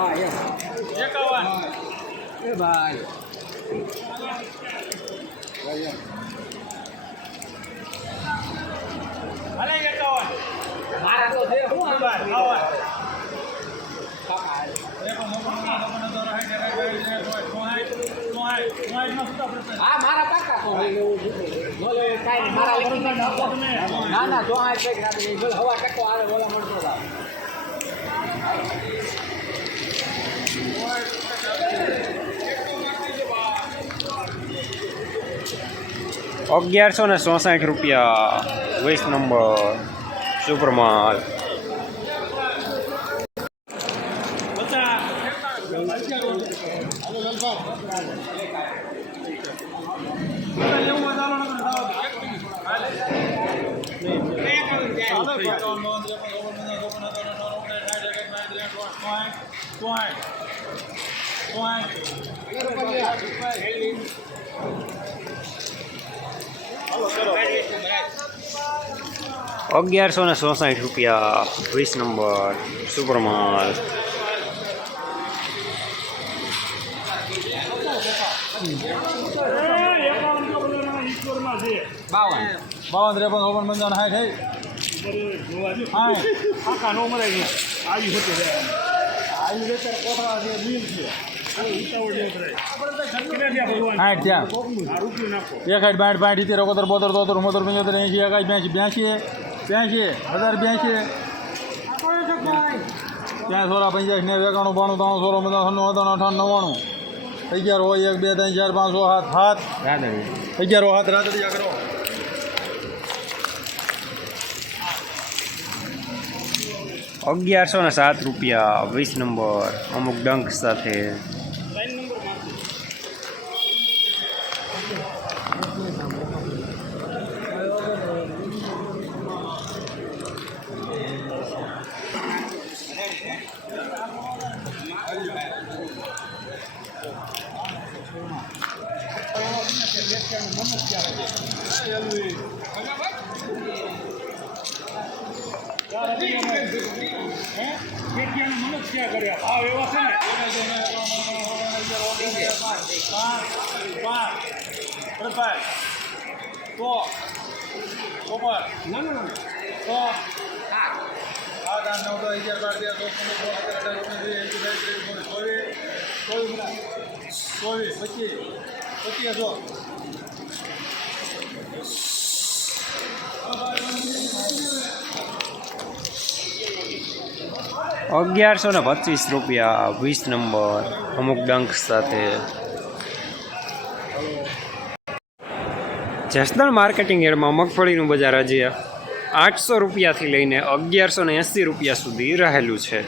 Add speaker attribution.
Speaker 1: હા
Speaker 2: એકાવન
Speaker 1: એ ભાઈ
Speaker 2: હાલે એકાવન
Speaker 1: મારા તો છે. હું મારા કાકા તો. બોલે કાંઈ મારા ના ના, જો આ હવા ટકો આવે, બોલા મળતો હતા
Speaker 3: અગિયારસો ને ચોસાઠ રૂપિયા વીસ નંબર સુપરમાલ. અગિયારસો ને સોસાઠ રૂપિયા વીસ નંબર સુપરમાલ.
Speaker 1: બાવન.
Speaker 2: બાવન ત્રેપન ઓગણ પંચાવન સાઠ હે
Speaker 4: આખા નો મરાય આવી હોતું
Speaker 2: રીતે કોથળા છે બિલ છે સાઠ ત્યાં.
Speaker 4: નાખો
Speaker 2: એકાઠ બાઠ બાઠ ઇતેર ઓગોતર બોતેર તોતેર મોતેર પંચોતેર એંશી એકાઠ બ્યાસી બ્યાસી બ્યાસી હજાર બ્યાસી ત્યાં સોળા પંચ્યાસી ને એકાણું બાણું ત્રણ સોળ નવ્વાણું અઠાણું અઠાણું નવ્વાણું. અગિયાર હોય એક બે ત્રણ ચાર પાંચ સો સાત સાત. અગિયાર સાત રાત્રિ કરો.
Speaker 3: અગિયારસો ને સાત રૂપિયા વીસ નંબર અમુક ડંક સાથે.
Speaker 4: પેટીયાનું ક્યાં કર્યા ભાવ એવા છે ને ના ના ના
Speaker 2: સાત આઠ નવ દસ અગિયાર બાર એકવીસ બાવીસ ચોવીસ ચોવીસ પચીસ
Speaker 3: અગિયારસો ને પચીસ રૂપિયા, વીસ નંબર, અમુક ડંક સાથે. જસદણ માર્કેટિંગ એડમાં મગફળીનું બજાર આજે આઠસો રૂપિયાથી લઈને અગિયારસો ને એંસી રૂપિયા સુધી રહેલું છે.